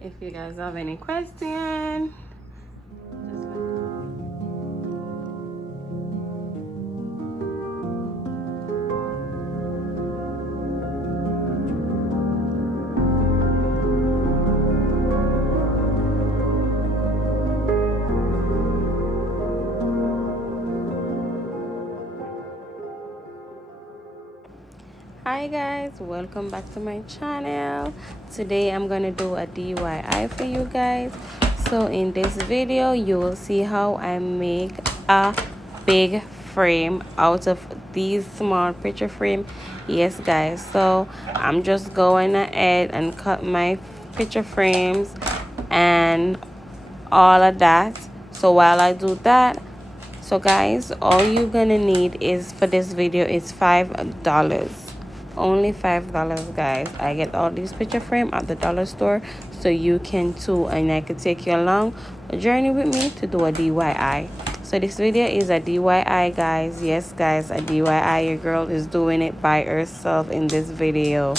If you guys have any question, hi guys, welcome back to my channel. Today I'm gonna do a DIY for you guys. So in this video you will see how I make a big frame out of these small picture frame. Yes guys, so I'm just going ahead and cut my picture frames and all of that. So while I do that, so guys, all you're gonna need is for this video is $5, only $5 guys. I get all these picture frame at the dollar store, so you can too, and I could take you along a journey with me to do a DIY. So this video is a DIY guys. Yes guys, a DIY. Your girl is doing it by herself in this video.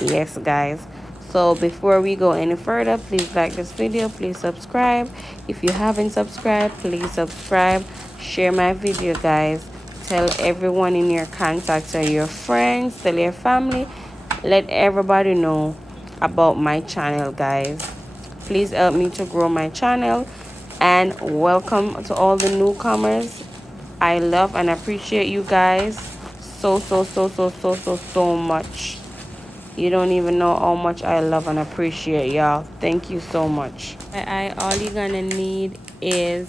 Yes guys, so before we go any further, please like this video, please subscribe. If you haven't subscribed, please subscribe. Share my video guys. Tell everyone in your contacts or your friends, tell your family, let everybody know about my channel guys. Please help me to grow my channel, and welcome to all the newcomers. I love and appreciate you guys so much. You don't even know how much I love and appreciate y'all. Thank you so much. All you're gonna need is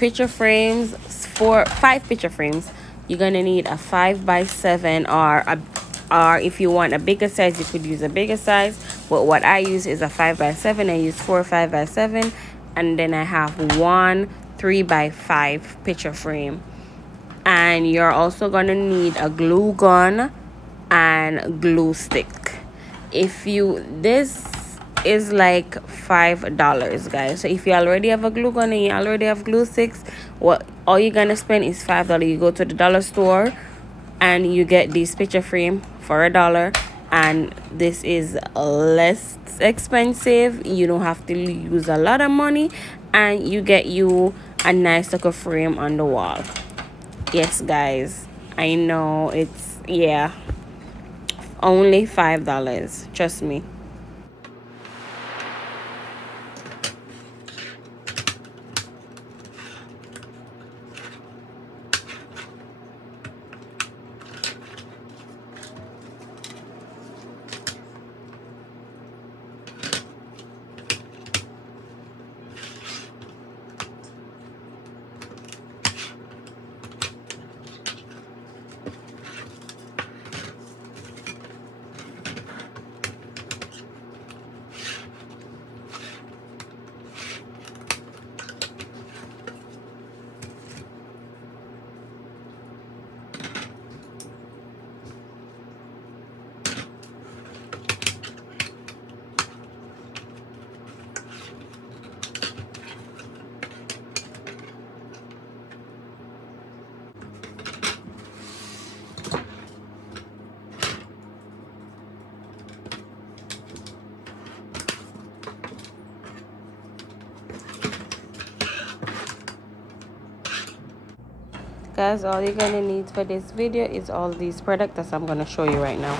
picture frames, 5 picture frames. You're gonna need a 5x7, or if you want a bigger size you could use a bigger size, but what I use is a 5x7. I use 4 5x7, and then I have one 3x5 picture frame. And you're also gonna need a glue gun and glue stick. This is like $5 guys. So if you already have a glue gun and you already have glue sticks, what all you're gonna spend is $5. You go to the dollar store and you get this picture frame for $1, and this is less expensive. You don't have to use a lot of money, and you get you a nice little frame on the wall. Yes guys, I know it's, yeah, only $5, trust me. Guys, all you're gonna need for this video is all these products that I'm gonna show you right now.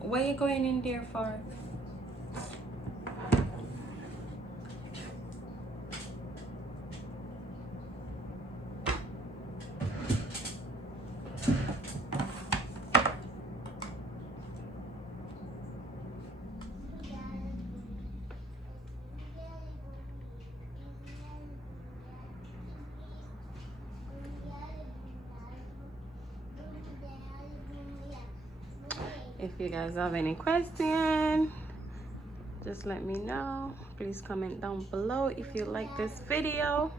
What are you going in there for? If you guys have any questions, just let me know. Please comment down below if you like this video.